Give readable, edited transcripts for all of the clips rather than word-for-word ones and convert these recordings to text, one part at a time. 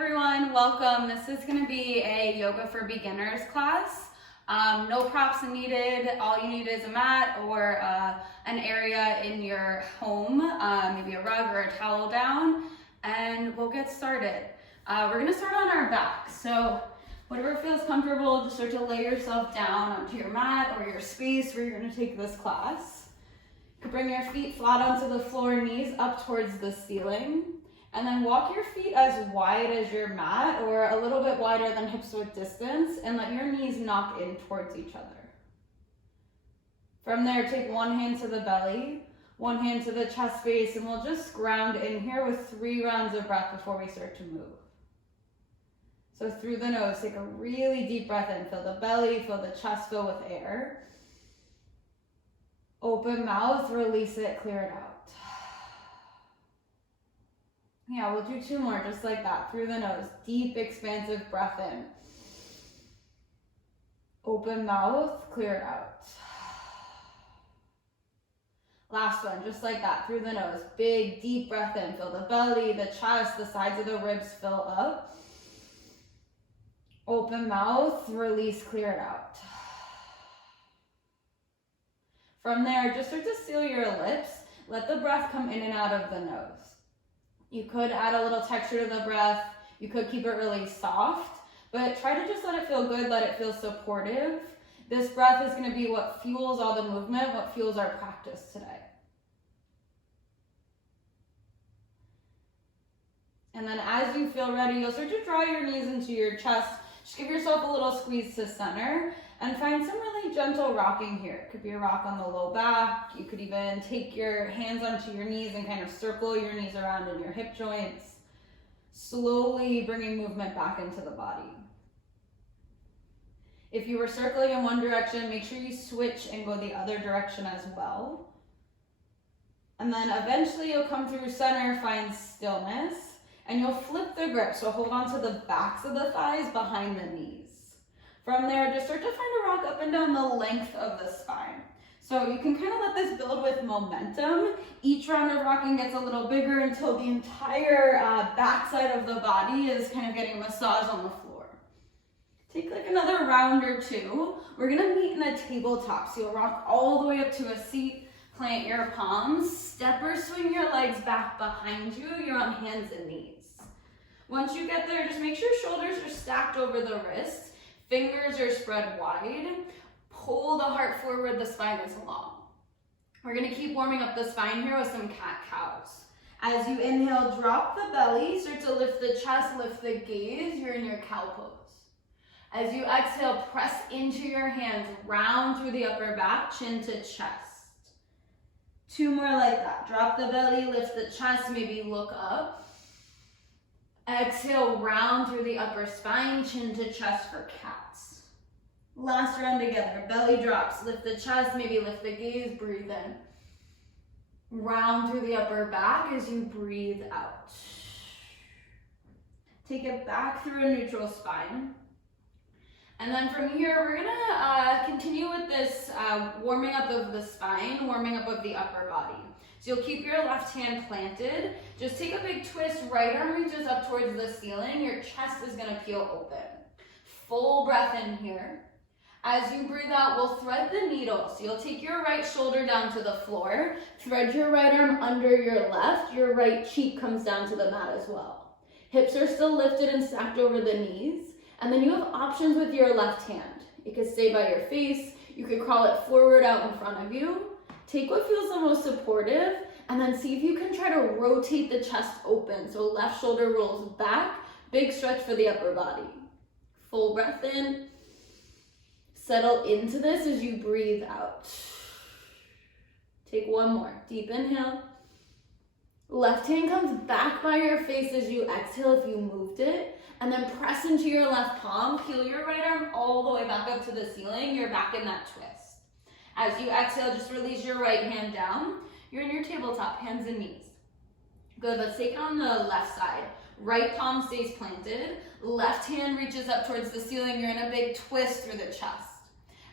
everyone, welcome. This is going to be a yoga for beginners class. No props needed. All you need is a mat or an area in your home, maybe a rug or a towel down, and we'll get started. We're going to start on our back. So whatever feels comfortable, just start to lay yourself down onto your mat or your space where you're going to take this class. You can bring your feet flat onto the floor, knees up towards the ceiling. And then walk your feet as wide as your mat or a little bit wider than hips width distance, and let your knees knock in towards each other. From there, take one hand to the belly, one hand to the chest space, and we'll just ground in here with 3 rounds of breath before we start to move. So through the nose, take a really deep breath in. Fill the belly, fill the chest, fill with air. Open mouth, release it, clear it out. Yeah, we'll do 2 more, just like that, through the nose. Deep, expansive breath in. Open mouth, clear it out. Last one, just like that, through the nose. Big, deep breath in. Fill the belly, the chest, the sides of the ribs fill up. Open mouth, release, clear it out. From there, just start to seal your lips. Let the breath come in and out of the nose. You could add a little texture to the breath. You could keep it really soft, but try to just let it feel good, let it feel supportive. This breath is going to be what fuels all the movement, what fuels our practice today. And then as you feel ready, you'll start to draw your knees into your chest. Just give yourself a little squeeze to center and find some really gentle rocking here. It could be a rock on the low back. You could even take your hands onto your knees and kind of circle your knees around in your hip joints, slowly bringing movement back into the body. If you were circling in one direction, make sure you switch and go the other direction as well. And then eventually you'll come through center, find stillness, and you'll flip the grip. So hold on to the backs of the thighs behind the knees. From there, just start to find a rock up and down the length of the spine. So you can kind of let this build with momentum. Each round of rocking gets a little bigger until the entire backside of the body is kind of getting a massage on the floor. Take like another round or 2. We're gonna meet in a tabletop. So you'll rock all the way up to a seat, plant your palms, step or swing your legs back behind you. You're on hands and knees. Once you get there, just make sure shoulders are stacked over the wrists. Fingers are spread wide. Pull the heart forward, the spine is long. We're gonna keep warming up the spine here with some cat-cows. As you inhale, drop the belly, start to lift the chest, lift the gaze, you're in your cow pose. As you exhale, press into your hands, round through the upper back, chin to chest. 2 more like that. Drop the belly, lift the chest, maybe look up. Exhale, round through the upper spine, chin to chest for cats. Last round together, belly drops, lift the chest, maybe lift the gaze, breathe in. Round through the upper back as you breathe out. Take it back through a neutral spine. And then from here, we're gonna continue with this warming up of the spine, warming up of the upper body. So you'll keep your left hand planted. Just take a big twist, right arm reaches up towards the ceiling. Your chest is gonna peel open. Full breath in here. As you breathe out, we'll thread the needle. So you'll take your right shoulder down to the floor, thread your right arm under your left, your right cheek comes down to the mat as well. Hips are still lifted and stacked over the knees. And then you have options with your left hand. It could stay by your face. You could crawl it forward out in front of you. Take what feels the most supportive, and then see if you can try to rotate the chest open. So left shoulder rolls back, big stretch for the upper body. Full breath in. Settle into this as you breathe out. Take 1 more. Deep inhale. Left hand comes back by your face as you exhale if you moved it. And then press into your left palm. Peel your right arm all the way back up to the ceiling. You're back in that twist. As you exhale, just release your right hand down. You're in your tabletop, hands and knees. Good, let's take it on the left side. Right palm stays planted. Left hand reaches up towards the ceiling. You're in a big twist through the chest.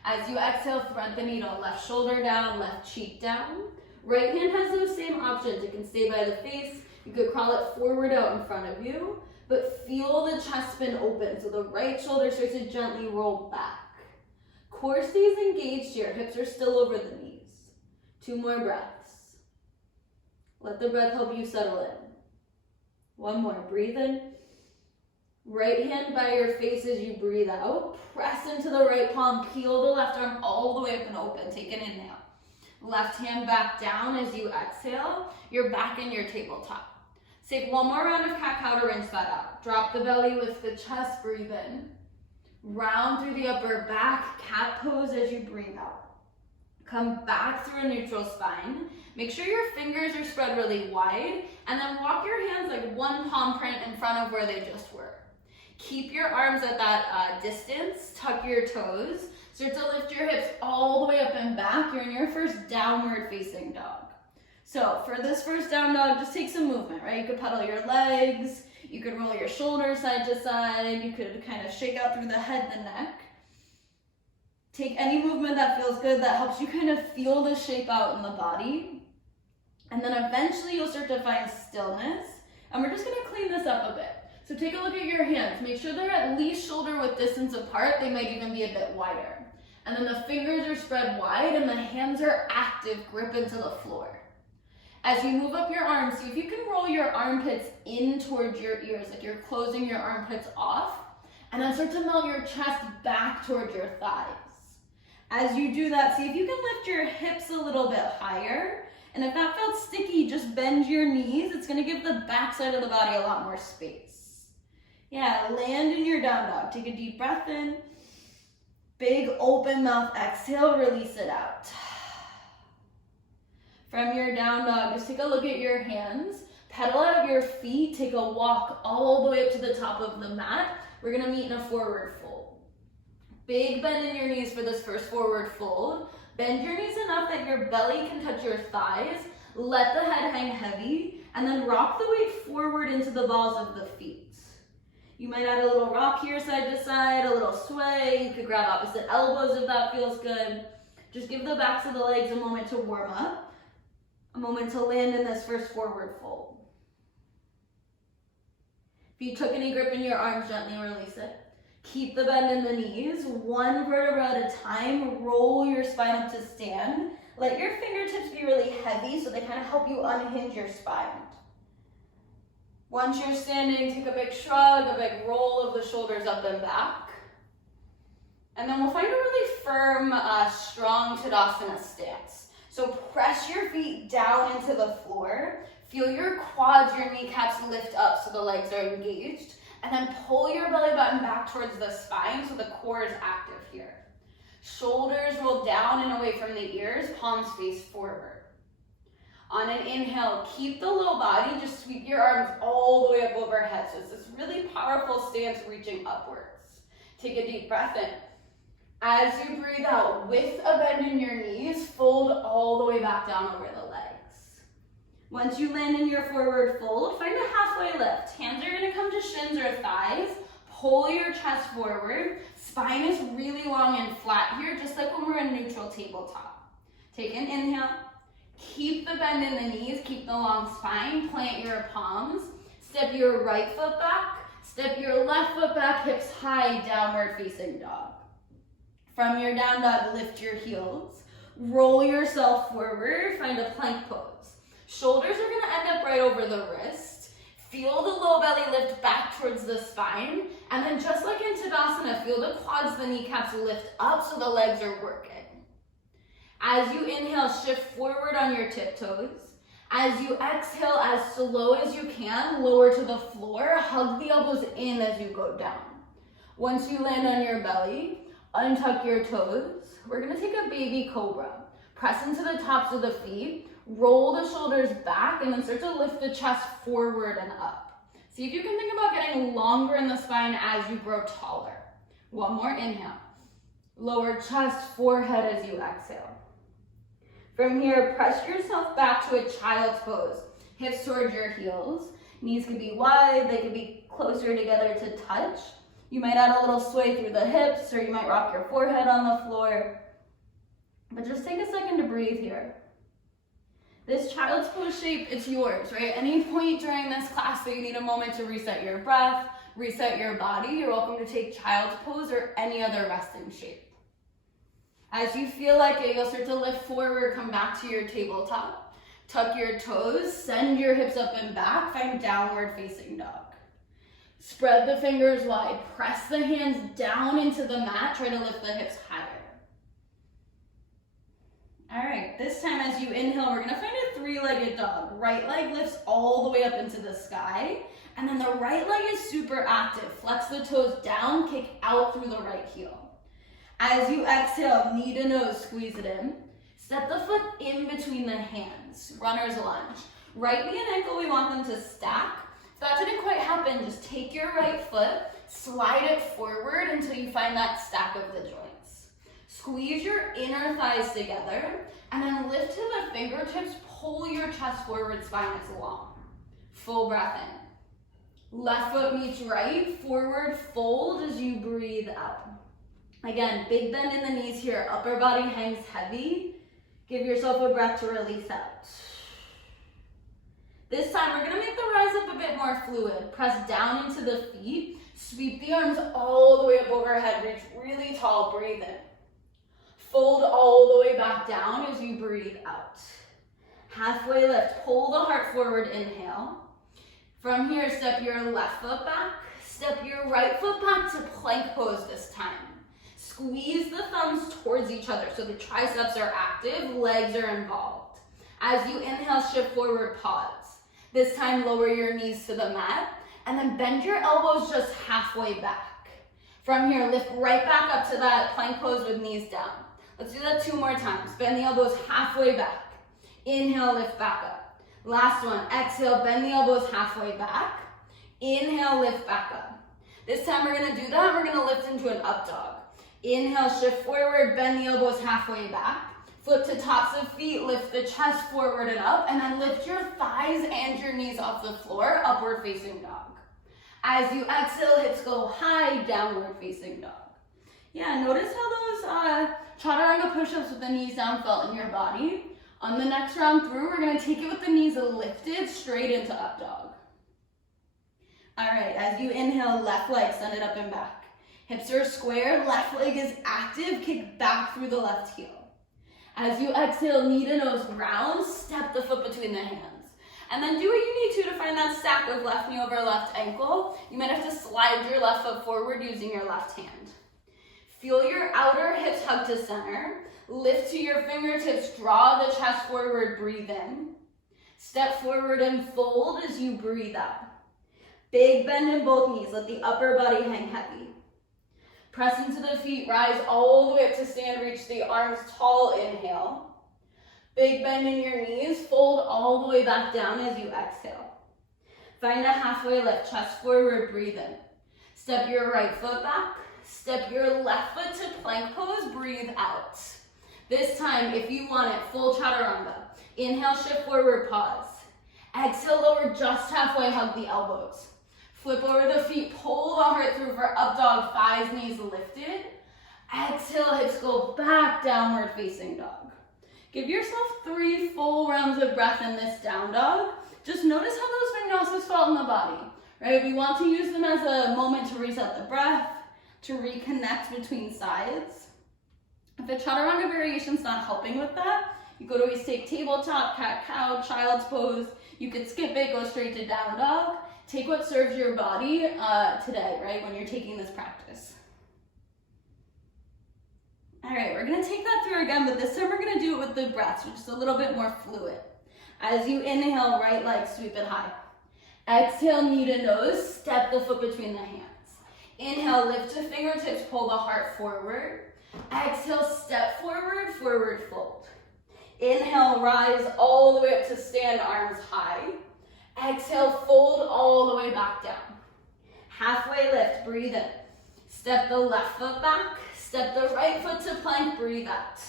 As you exhale, thread the needle. Left shoulder down, left cheek down. Right hand has those same options. It can stay by the face. You could crawl it forward out in front of you, but feel the chest spin open so the right shoulder starts to gently roll back. Core stays engaged here, hips are still over the knees. 2 more breaths. Let the breath help you settle in. 1 more, breathe in. Right hand by your face as you breathe out. Press into the right palm, peel the left arm all the way up and open. Take an inhale. Left hand back down as you exhale. You're back in your tabletop. Take 1 more round of cat-cow to rinse that out. Drop the belly with the chest, breathe in. Round through the upper back, cat pose as you breathe out. Come back through a neutral spine. Make sure your fingers are spread really wide, and then walk your hands like 1 palm print in front of where they just were. Keep your arms at that distance, tuck your toes. Start to lift your hips all the way up and back. You're in your first downward facing dog. So for this first down dog, just take some movement, right? You could pedal your legs, you could roll your shoulders side to side, you could kind of shake out through the head, the neck. Take any movement that feels good, that helps you kind of feel the shape out in the body. And then eventually you'll start to find stillness. And we're just gonna clean this up a bit. So take a look at your hands. Make sure they're at least shoulder width distance apart. They might even be a bit wider. And then the fingers are spread wide and the hands are active, grip into the floor. As you move up your arms, see if you can roll your armpits in towards your ears, like you're closing your armpits off, and then start to melt your chest back towards your thighs. As you do that, see if you can lift your hips a little bit higher, and if that felt sticky, just bend your knees. It's gonna give the backside of the body a lot more space. Yeah, land in your down dog. Take a deep breath in. Big open mouth exhale, release it out. From your down dog, just take a look at your hands. Pedal out your feet, take a walk all the way up to the top of the mat. We're gonna meet in a forward fold. Big bend in your knees for this first forward fold. Bend your knees enough that your belly can touch your thighs. Let the head hang heavy, and then rock the weight forward into the balls of the feet. You might add a little rock here side to side, a little sway. You could grab opposite elbows if that feels good. Just give the backs of the legs a moment to warm up. A moment to land in this first forward fold. If you took any grip in your arms, gently release it. Keep the bend in the knees, 1 vertebra at a time. Roll your spine up to stand. Let your fingertips be really heavy so they kind of help you unhinge your spine. Once you're standing, take a big shrug, a big roll of the shoulders up and back. And then we'll find a really firm, strong Tadasana stance. So press your feet down into the floor. Feel your quads, your kneecaps lift up so the legs are engaged. And then pull your belly button back towards the spine so the core is active here. Shoulders roll down and away from the ears, palms face forward. On an inhale, keep the low body, just sweep your arms all the way up overhead. So it's this really powerful stance reaching upwards. Take a deep breath in. As you breathe out, with a bend in your knees, fold all the way back down over the legs. Once you land in your forward fold, find a halfway lift. Hands are gonna come to shins or thighs. Pull your chest forward. Spine is really long and flat here, just like when we're in neutral tabletop. Take an inhale. Keep the bend in the knees, keep the long spine, plant your palms. Step your right foot back, step your left foot back, hips high, downward facing dog. From your down dog, lift your heels. Roll yourself forward, find a plank pose. Shoulders are gonna end up right over the wrist. Feel the low belly lift back towards the spine. And then just like in Tadasana, feel the quads, the kneecaps lift up so the legs are working. As you inhale, shift forward on your tiptoes. As you exhale, as slow as you can, lower to the floor. Hug the elbows in as you go down. Once you land on your belly, untuck your toes. We're gonna take a baby cobra. Press into the tops of the feet, roll the shoulders back, and then start to lift the chest forward and up. See if you can think about getting longer in the spine as you grow taller. 1 more inhale. Lower chest, forehead as you exhale. From here, press yourself back to a child's pose. Hips towards your heels. Knees could be wide, they could be closer together to touch. You might add a little sway through the hips, or you might rock your forehead on the floor. But just take a second to breathe here. This child's pose shape, it's yours, right? Any point during this class that you need a moment to reset your breath, reset your body, you're welcome to take child's pose or any other resting shape. As you feel like it, you'll start to lift forward, come back to your tabletop. Tuck your toes, send your hips up and back, find downward facing dog. Spread the fingers wide, press the hands down into the mat, try to lift the hips higher. All right, this time as you inhale, we're gonna find a three-legged dog. Right leg lifts all the way up into the sky, and then the right leg is super active. Flex the toes down, kick out through the right heel. As you exhale, knee to nose, squeeze it in. Step the foot in between the hands, runner's lunge. Right knee and ankle, we want them to stack. If that didn't quite happen, just take your right foot, slide it forward until you find that stack of the joints. Squeeze your inner thighs together, and then lift to the fingertips, pull your chest forward, spine is long. Full breath in. Left foot meets right, forward fold as you breathe out. Again, big bend in the knees here, upper body hangs heavy. Give yourself a breath to release out. This time, we're gonna make the rise up a bit more fluid. Press down into the feet, sweep the arms all the way up overhead, reach really tall, breathe in. Fold all the way back down as you breathe out. Halfway lift, pull the heart forward, inhale. From here, step your left foot back, step your right foot back to plank pose this time. Squeeze the thumbs towards each other so the triceps are active, legs are involved. As you inhale, shift forward, pause. This time, lower your knees to the mat, and then bend your elbows just halfway back. From here, lift right back up to that plank pose with knees down. Let's do that 2 more times. Bend the elbows halfway back. Inhale, lift back up. Last one, exhale, bend the elbows halfway back. Inhale, lift back up. This time we're gonna do that, we're gonna lift into an up dog. Inhale, shift forward, bend the elbows halfway back. Flip to tops of feet, lift the chest forward and up, and then lift your thighs and your knees off the floor, upward facing dog. As you exhale, hips go high, downward facing dog. Yeah, notice how those chaturanga push-ups with the knees down felt in your body. On the next round through, we're gonna take it with the knees lifted straight into up dog. All right, as you inhale, left leg, send it up and back. Hips are square, left leg is active, kick back through the left heel. As you exhale, knee to nose ground, step the foot between the hands. And then do what you need to find that stack of left knee over left ankle. You might have to slide your left foot forward using your left hand. Feel your outer hips hug to center. Lift to your fingertips, draw the chest forward, breathe in. Step forward and fold as you breathe out. Big bend in both knees, let the upper body hang heavy. Press into the feet, rise all the way up to stand, reach the arms tall, inhale. Big bend in your knees, fold all the way back down as you exhale. Find a halfway lift, chest forward, breathe in. Step your right foot back, step your left foot to plank pose, breathe out. This time, if you want it, full chaturanga. Inhale, shift forward, pause. Exhale, lower just halfway, hug the elbows. Flip over the feet, pull the heart through for up dog, thighs, knees lifted. Exhale, hips go back, downward facing dog. Give yourself 3 full rounds of breath in this down dog. Just notice how those vinyasas felt in the body, right? We want to use them as a moment to reset the breath, to reconnect between sides. If a chaturanga variation's not helping with that, you could always take tabletop, cat-cow, child's pose. You could skip it, go straight to down dog. Take what serves your body today, right, when you're taking this practice. All right, we're gonna take that through again, but this time we're gonna do it with the breath, so just a little bit more fluid. As you inhale, right leg, sweep it high. Exhale, knee to nose, step the foot between the hands. Inhale, lift to fingertips, pull the heart forward. Exhale, step forward, forward fold. Inhale, rise all the way up to stand, arms high. Exhale, fold all the way back down. Halfway lift, breathe in. Step the left foot back, step the right foot to plank, breathe out.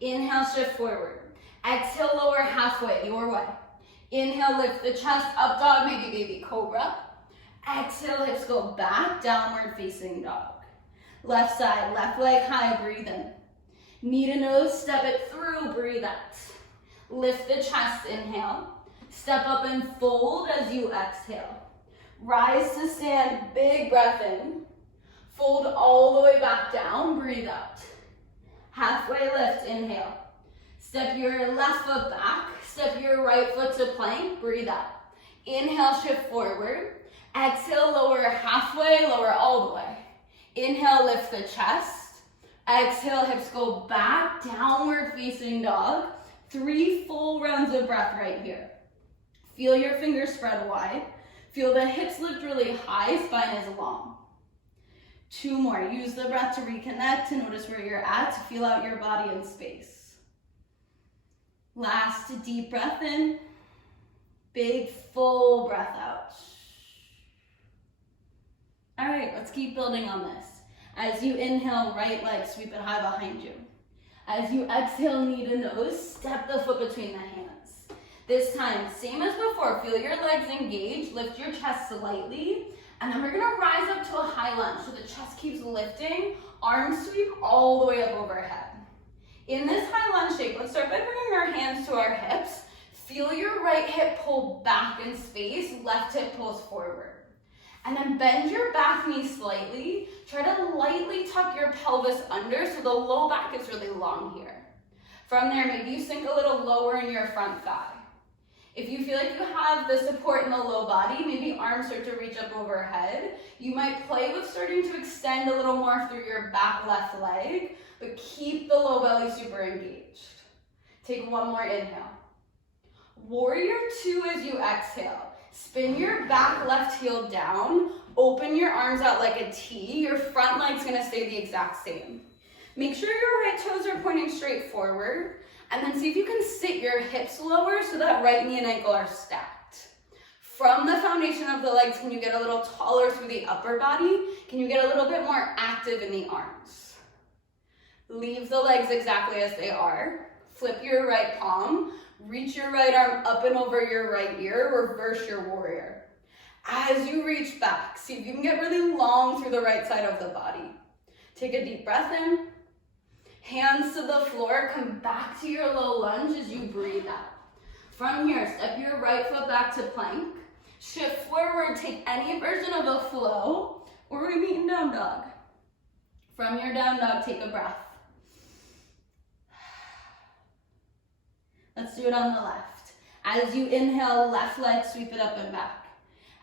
Inhale, shift forward. Exhale, lower halfway, your way. Inhale, lift the chest, up dog, maybe baby cobra. Exhale, hips go back, downward facing dog. Left side, left leg high, breathe in. Knee to nose, step it through, breathe out. Lift the chest, inhale. Step up and fold as you exhale. Rise to stand, big breath in. Fold all the way back down, breathe out. Halfway lift, inhale. Step your left foot back, step your right foot to plank, breathe out. Inhale, shift forward. Exhale, lower halfway, lower all the way. Inhale, lift the chest. Exhale, hips go back, downward facing dog. 3 full rounds of breath right here. Feel your fingers spread wide. Feel the hips lift really high, spine is long. 2 more. Use the breath to reconnect, to notice where you're at, to feel out your body in space. Last deep breath in. Big full breath out. All right, let's keep building on this. As you inhale, right leg, sweep it high behind you. As you exhale, knee to nose, step the foot between the hands. This time, same as before, feel your legs engage, lift your chest slightly, and then we're gonna rise up to a high lunge so the chest keeps lifting, arms sweep all the way up overhead. In this high lunge shape, let's start by bringing our hands to our hips. Feel your right hip pull back in space, left hip pulls forward. And then bend your back knee slightly. Try to lightly tuck your pelvis under so the low back is really long here. From there, maybe you sink a little lower in your front thigh. If you feel like you have the support in the low body, maybe arms start to reach up overhead. You might play with starting to extend a little more through your back left leg, but keep the low belly super engaged. Take 1 more inhale. Warrior 2 as you exhale. Spin your back left heel down. Open your arms out like a T. Your front leg's gonna stay the exact same. Make sure your right toes are pointing straight forward. And then see if you can sit your hips lower so that right knee and ankle are stacked. From the foundation of the legs, can you get a little taller through the upper body? Can you get a little bit more active in the arms? Leave the legs exactly as they are. Flip your right palm. Reach your right arm up and over your right ear. Reverse your warrior. As you reach back, see if you can get really long through the right side of the body. Take a deep breath in. Hands to the floor. Come back to your low lunge as you breathe out. From here, step your right foot back to plank. Shift forward. Take any version of a flow. Or we're going to meet in down dog. From your down dog, take a breath. Let's do it on the left. As you inhale, left leg, sweep it up and back.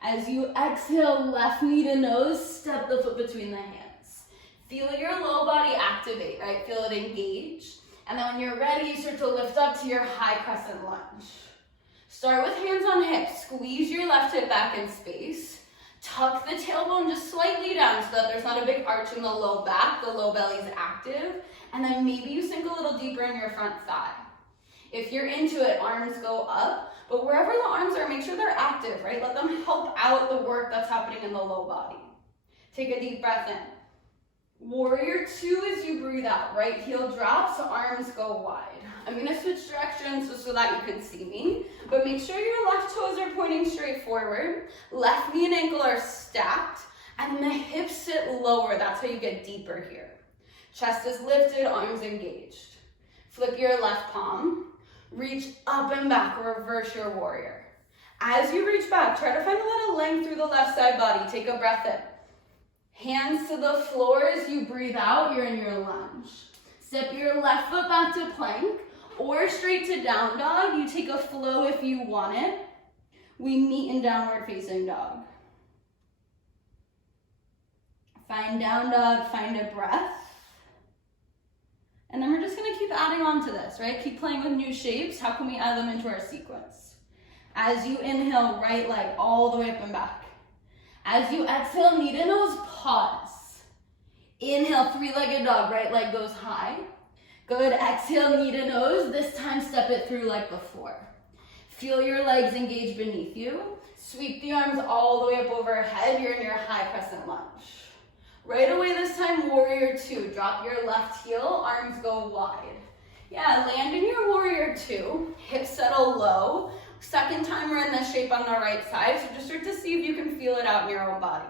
As you exhale, left knee to nose, step the foot between the hands. Feel your low body activate, right? Feel it engage. And then when you're ready, you start to lift up to your high crescent lunge. Start with hands on hips. Squeeze your left hip back in space. Tuck the tailbone just slightly down so that there's not a big arch in the low back. The low belly is active. And then maybe you sink a little deeper in your front thigh. If you're into it, arms go up, but wherever the arms are, make sure they're active, right? Let them help out the work that's happening in the low body. Take a deep breath in. Warrior 2 as you breathe out. Right heel drops, arms go wide. I'm gonna switch directions so that you can see me, but make sure your left toes are pointing straight forward. Left knee and ankle are stacked, and the hips sit lower. That's how you get deeper here. Chest is lifted, arms engaged. Flip your left palm. Reach up and back, reverse your warrior. As you reach back, try to find a little length through the left side body. Take a breath in. Hands to the floor as you breathe out, you're in your lunge. Step your left foot back to plank or straight to down dog. You take a flow if you want it. We meet in downward facing dog. Find down dog, find a breath. And then we're just gonna keep adding on to this, right? Keep playing with new shapes. How can we add them into our sequence? As you inhale, right leg all the way up and back. As you exhale, knee to nose, pause. Inhale, 3-legged dog, right leg goes high. Good, exhale, knee to nose. This time, step it through like before. Feel your legs engage beneath you. Sweep the arms all the way up overhead. You're in your high crescent lunge. Right away this time, warrior 2. Drop your left heel, arms go wide. Yeah, land in your warrior 2. Hips settle low. Second time we're in this shape on the right side, so just start to see if you can feel it out in your own body.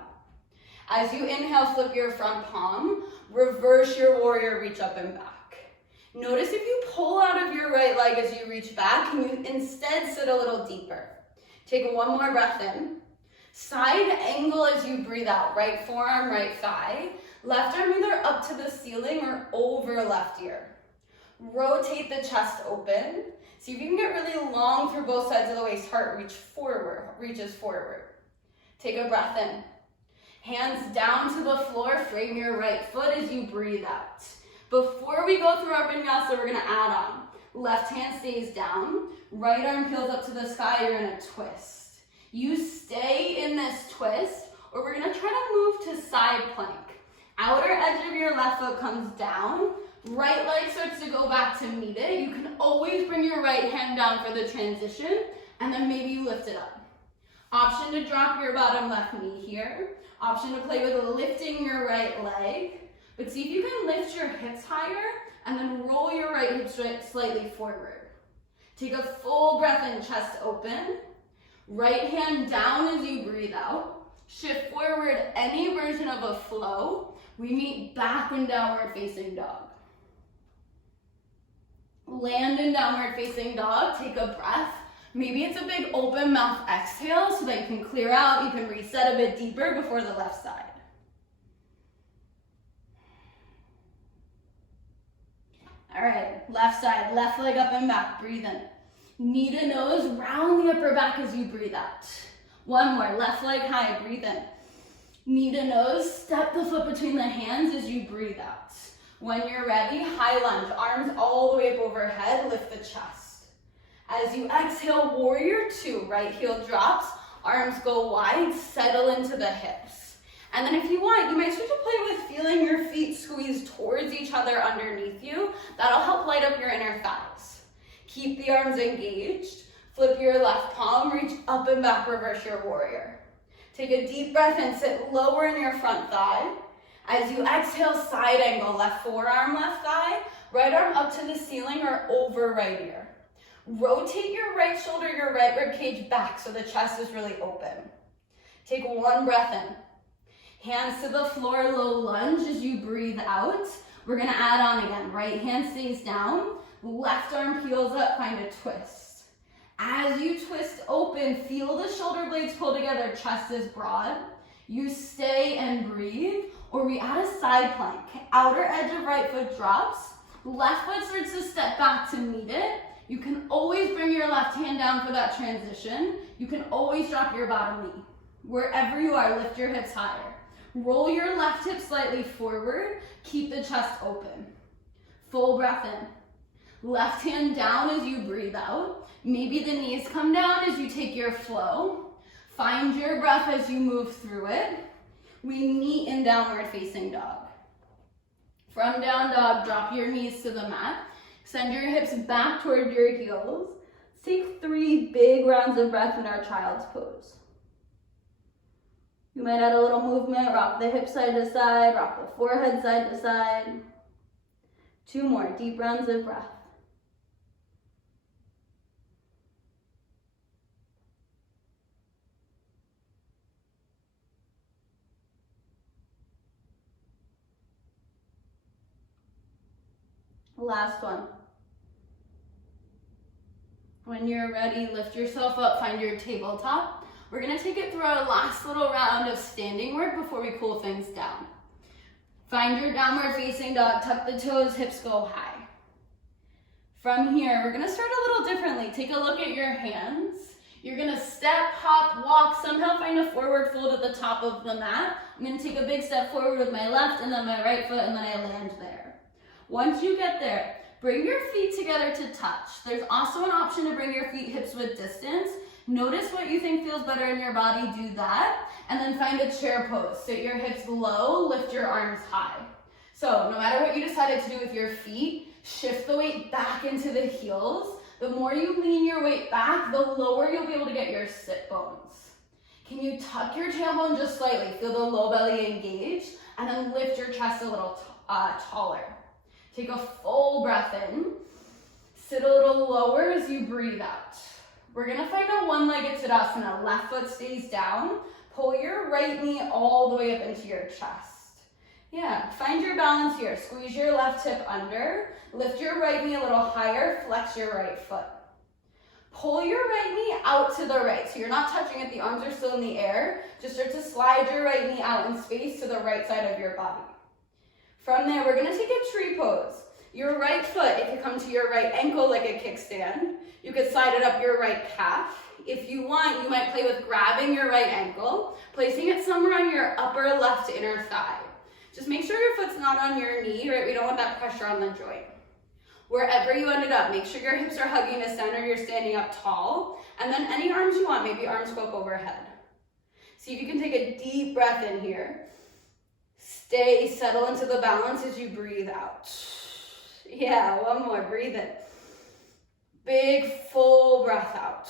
As you inhale, flip your front palm. Reverse your warrior, reach up and back. Notice if you pull out of your right leg as you reach back, and you instead sit a little deeper. Take one more breath in. Side angle as you breathe out. Right forearm, right thigh. Left arm either up to the ceiling or over left ear. Rotate the chest open. See if you can get really long through both sides of the waist. Heart reaches forward. Take a breath in. Hands down to the floor. Frame your right foot as you breathe out. Before we go through our vinyasa, we're going to add on. Left hand stays down. Right arm peels up to the sky. You're going to twist. You stay in this twist, or we're going to try to move to side plank. Outer edge of your left foot comes down. Right leg starts to go back to meet it. You can always bring your right hand down for the transition, and then maybe you lift it up. Option to drop your bottom left knee here. Option to play with lifting your right leg. But see if you can lift your hips higher and then roll your right hip slightly forward. Take a full breath in, chest open. Right hand down as you breathe out. Shift forward any version of a flow. We meet back in downward facing dog. Land in downward facing dog, take a breath. Maybe it's a big open mouth exhale so that you can clear out, you can reset a bit deeper before the left side. All right, left side, left leg up and back, breathe in. Knee to nose, round the upper back as you breathe out. One more, left leg high, breathe in. Knee to nose, step the foot between the hands as you breathe out. When you're ready, high lunge, arms all the way up overhead, lift the chest. As you exhale, warrior two, right heel drops, arms go wide, settle into the hips. And then if you want, you might start to play with feeling your feet squeeze towards each other underneath you. That'll help light up your inner thighs. Keep the arms engaged. Flip your left palm, reach up and back, reverse your warrior. Take a deep breath and sit lower in your front thigh. As you exhale, side angle, left forearm, left thigh, right arm up to the ceiling or over right ear. Rotate your right shoulder, your right rib cage back so the chest is really open. Take one breath in. Hands to the floor, low lunge as you breathe out. We're gonna add on again. Right hand stays down, left arm peels up, find a twist. As you twist open, feel the shoulder blades pull together, chest is broad. You stay and breathe, or we add a side plank. Outer edge of right foot drops, left foot starts to step back to meet it. You can always bring your left hand down for that transition. You can always drop your bottom knee. Wherever you are, lift your hips higher. Roll your left hip slightly forward. Keep the chest open. Full breath in. Left hand down as you breathe out. Maybe the knees come down as you take your flow. Find your breath as you move through it. We meet in downward facing dog. From down dog, drop your knees to the mat. Send your hips back toward your heels. Take 3 big rounds of breath in our child's pose. You might add a little movement, rock the hips side to side, rock the forehead side to side. 2 more deep rounds of breath. Last one. When you're ready, lift yourself up, find your tabletop. We're gonna take it through our last little round of standing work before we cool things down. Find your downward facing dog, tuck the toes, hips go high. From here, we're gonna start a little differently. Take a look at your hands. You're gonna step, hop, walk, somehow find a forward fold at the top of the mat. I'm gonna take a big step forward with my left and then my right foot and then I land there. Once you get there, bring your feet together to touch. There's also an option to bring your feet hips width distance. Notice what you think feels better in your body, do that. And then find a chair pose. Sit your hips low, lift your arms high. So no matter what you decided to do with your feet, shift the weight back into the heels. The more you lean your weight back, the lower you'll be able to get your sit bones. Can you tuck your tailbone just slightly? Feel the low belly engaged, and then lift your chest a little taller. Take a full breath in. Sit a little lower as you breathe out. We're gonna find a one-legged Tadasana. Left foot stays down. Pull your right knee all the way up into your chest. Yeah, find your balance here. Squeeze your left hip under, lift your right knee a little higher, flex your right foot. Pull your right knee out to the right, so you're not touching it, the arms are still in the air. Just start to slide your right knee out in space to the right side of your body. From there, we're gonna take a tree pose. Your right foot, if you come to your right ankle like a kickstand, you could slide it up your right calf. If you want, you might play with grabbing your right ankle, placing it somewhere on your upper left inner thigh. Just make sure your foot's not on your knee, right? We don't want that pressure on the joint. Wherever you ended up, make sure your hips are hugging the center, you're standing up tall, and then any arms you want, maybe arms go up overhead. See if you can take a deep breath in here. Stay, settle into the balance as you breathe out. Yeah, one more, breathe in. Big, full breath out.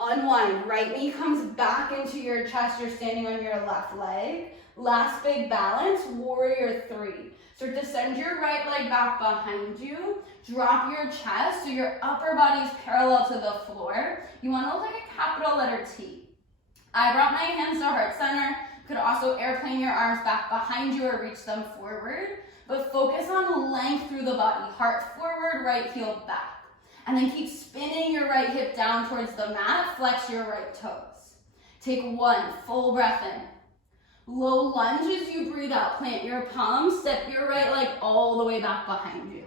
Unwind, right knee comes back into your chest, you're standing on your left leg. Last big balance, warrior three. Start to send your right leg back behind you. Drop your chest so your upper body is parallel to the floor. You want to look like a capital letter T. I brought my hands to heart center. You could also airplane your arms back behind you or reach them forward. But focus on length through the body. Heart forward, right heel back. And then keep spinning your right hip down towards the mat. Flex your right toes. Take one full breath in. Low lunge as you breathe out. Plant your palms. Step your right leg all the way back behind you.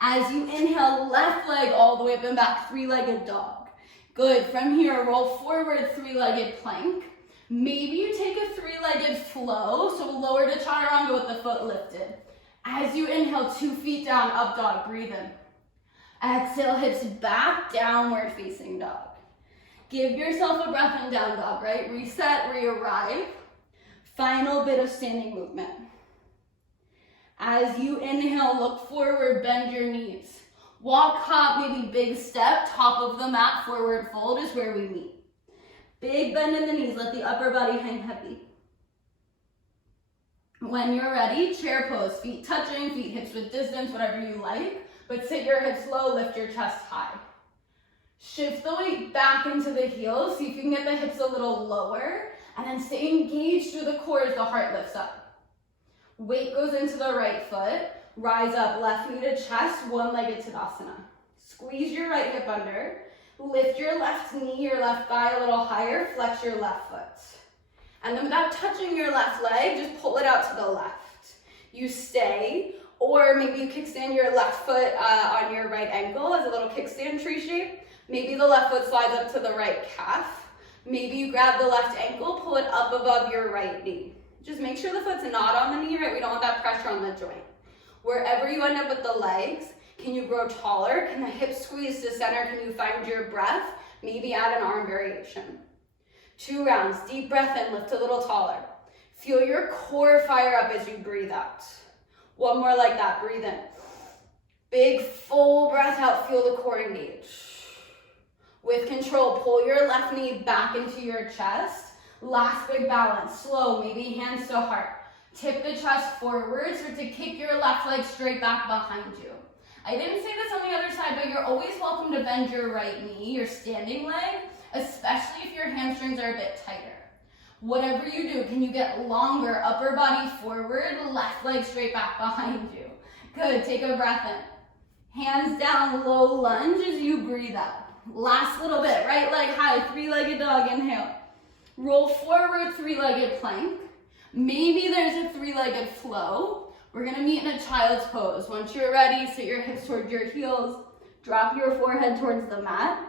As you inhale, left leg all the way up and back. Three-legged dog. Good. From here, roll forward, three-legged plank. Maybe you take a three-legged flow. So lower to chaturanga with the foot lifted. As you inhale, 2 feet down, up dog. Breathe in. Exhale, hips back, downward facing dog. Give yourself a breath in down dog, right? Reset, re-arrive. Final bit of standing movement. As you inhale, look forward, bend your knees. Walk, hop, maybe big step, top of the mat, forward fold is where we meet. Big bend in the knees, let the upper body hang heavy. When you're ready, chair pose, feet touching, feet hips with distance, whatever you like, but sit your hips low, lift your chest high. Shift the weight back into the heels, see if you can get the hips a little lower, and then stay engaged through the core as the heart lifts up. Weight goes into the right foot, rise up, left knee to chest, one-legged Tadasana. Squeeze your right hip under, lift your left knee, your left thigh a little higher, flex your left foot. And then without touching your left leg, just pull it out to the left. You stay, or maybe you kickstand your left foot on your right ankle as a little kickstand tree shape. Maybe the left foot slides up to the right calf. Maybe you grab the left ankle, pull it up above your right knee. Just make sure the foot's not on the knee, right? We don't want that pressure on the joint. Wherever you end up with the legs, can you grow taller? Can the hips squeeze to center? Can you find your breath? Maybe add an arm variation. 2 rounds, deep breath in, lift a little taller. Feel your core fire up as you breathe out. One more like that, breathe in. Big full breath out, feel the core engage. With control, pull your left knee back into your chest. Last big balance, slow, maybe hands to heart. Tip the chest forward, start to kick your left leg straight back behind you. I didn't say this on the other side, but you're always welcome to bend your right knee, your standing leg, especially if your hamstrings are a bit tighter. Whatever you do, can you get longer, upper body forward, left leg straight back behind you. Good, take a breath in. Hands down, low lunge as you breathe out. Last little bit, right leg high, three-legged dog, inhale. Roll forward, three-legged plank. Maybe there's a three-legged flow. We're gonna meet in a child's pose. Once you're ready, sit your hips towards your heels, drop your forehead towards the mat.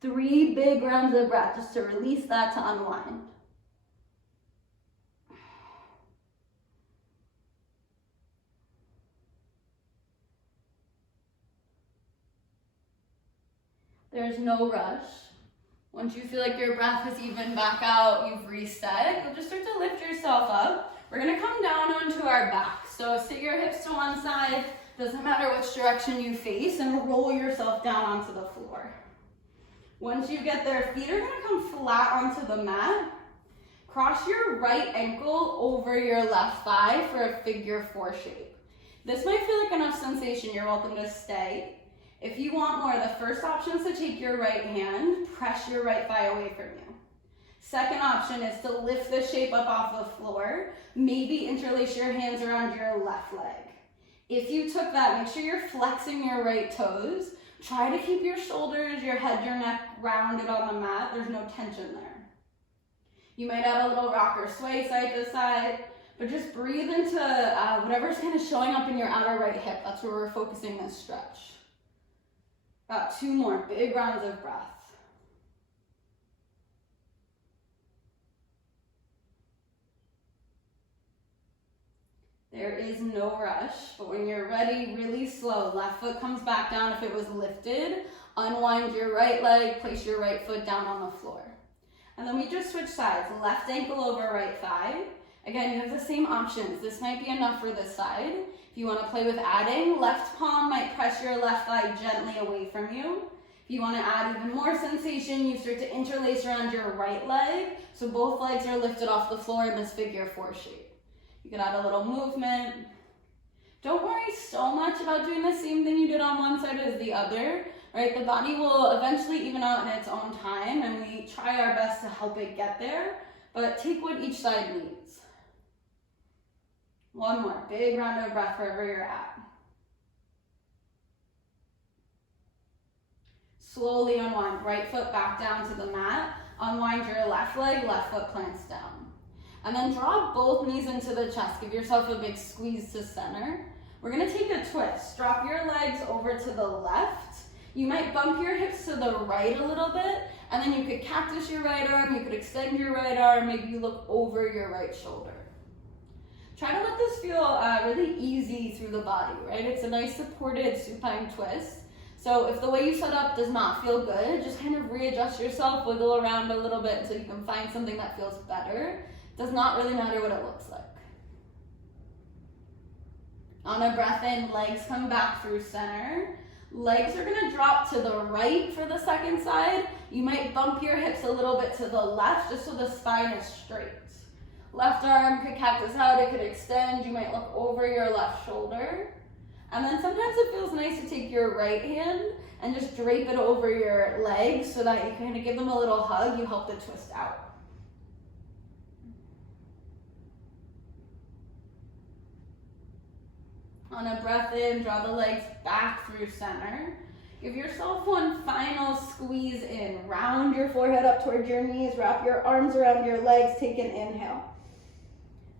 3 big rounds of breath just to release that to unwind. There's no rush. Once you feel like your breath has evened back out, you've reset, you'll just start to lift yourself up. We're gonna come down onto our back. So sit your hips to one side, doesn't matter which direction you face, and roll yourself down onto the floor. Once you get there, feet are gonna come flat onto the mat. Cross your right ankle over your left thigh for a figure 4 shape. This might feel like enough sensation, you're welcome to stay. If you want more, the first option is to take your right hand, press your right thigh away from you. Second option is to lift the shape up off the floor. Maybe interlace your hands around your left leg. If you took that, make sure you're flexing your right toes. Try to keep your shoulders, your head, your neck rounded on the mat. There's no tension there. You might add a little rock or sway side to side, but just breathe into whatever's kind of showing up in your outer right hip. That's where we're focusing this stretch. About 2 more big rounds of breath. There is no rush, but when you're ready, really slow. Left foot comes back down if it was lifted. Unwind your right leg, place your right foot down on the floor. And then we just switch sides. Left ankle over right thigh. Again, you have the same options. This might be enough for this side. If you want to play with adding, left palm might press your left thigh gently away from you. If you want to add even more sensation, you start to interlace around your right leg, so both legs are lifted off the floor in this figure 4 shape. You can add a little movement. Don't worry so much about doing the same thing you did on one side as the other, right? The body will eventually even out in its own time, and we try our best to help it get there, but take what each side needs. 1 more, big round of breath wherever you're at. Slowly unwind, right foot back down to the mat. Unwind your left leg, left foot plants down. And then draw both knees into the chest. Give yourself a big squeeze to center. We're gonna take a twist. Drop your legs over to the left. You might bump your hips to the right a little bit, and then you could cactus your right arm, you could extend your right arm, maybe you look over your right shoulder. Try to let this feel really easy through the body, right? It's a nice supported supine twist. So if the way you set up does not feel good, just kind of readjust yourself, wiggle around a little bit until you can find something that feels better. Does not really matter what it looks like. On a breath in, legs come back through center. Legs are gonna drop to the right for the second side. You might bump your hips a little bit to the left just so the spine is straight. Left arm could cactus out, it could extend. You might look over your left shoulder. And then sometimes it feels nice to take your right hand and just drape it over your legs so that you kind of give them a little hug. You help the twist out. On a breath in, draw the legs back through center. Give yourself one final squeeze in. Round your forehead up towards your knees. Wrap your arms around your legs. Take an inhale.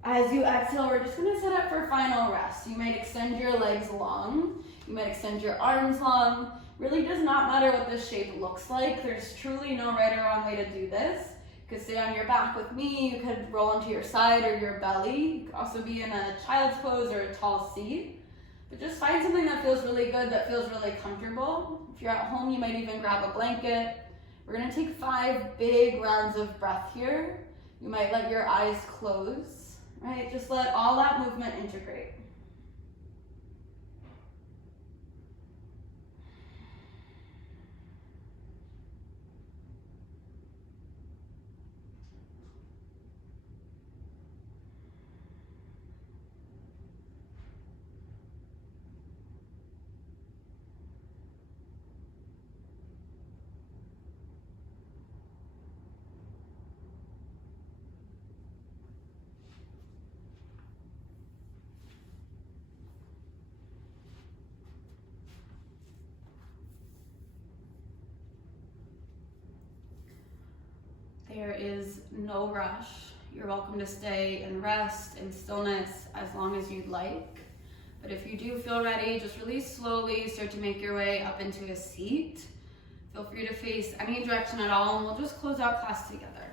As you exhale, we're just gonna set up for final rest. You might extend your legs long. You might extend your arms long. Really does not matter what this shape looks like. There's truly no right or wrong way to do this. You could stay on your back with me. You could roll onto your side or your belly. You could also be in a child's pose or a tall seat. But just find something that feels really good, that feels really comfortable. If you're at home, you might even grab a blanket. We're gonna take 5 big rounds of breath here. You might let your eyes close, right? Just let all that movement integrate. There is no rush. You're welcome to stay in rest and stillness as long as you'd like. But if you do feel ready, just really slowly start to make your way up into a seat. Feel free to face any direction at all, and we'll just close out class together.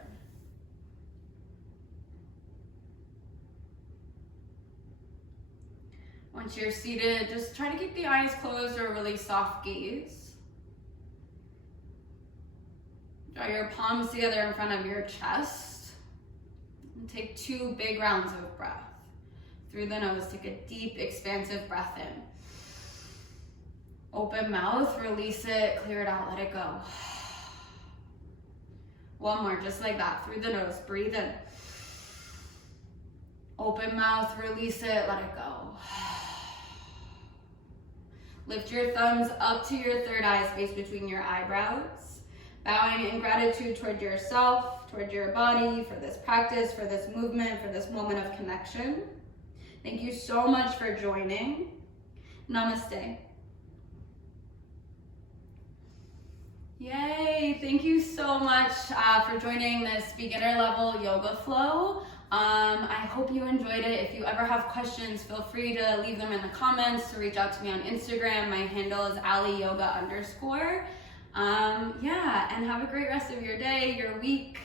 Once you're seated, just try to keep the eyes closed or a really soft gaze. Draw your palms together in front of your chest. And take 2 big rounds of breath. Through the nose, take a deep, expansive breath in. Open mouth, release it, clear it out, let it go. 1 more, just like that, through the nose, breathe in. Open mouth, release it, let it go. Lift your thumbs up to your third eye space between your eyebrows. Bowing in gratitude toward yourself, towards your body, for this practice, for this movement, for this moment of connection. Thank you so much for joining. Namaste. Yay, thank you so much for joining this beginner level yoga flow. I hope you enjoyed it. If you ever have questions, feel free to leave them in the comments, to reach out to me on Instagram. My handle is aliyoga_. Yeah, and have a great rest of your day, your week.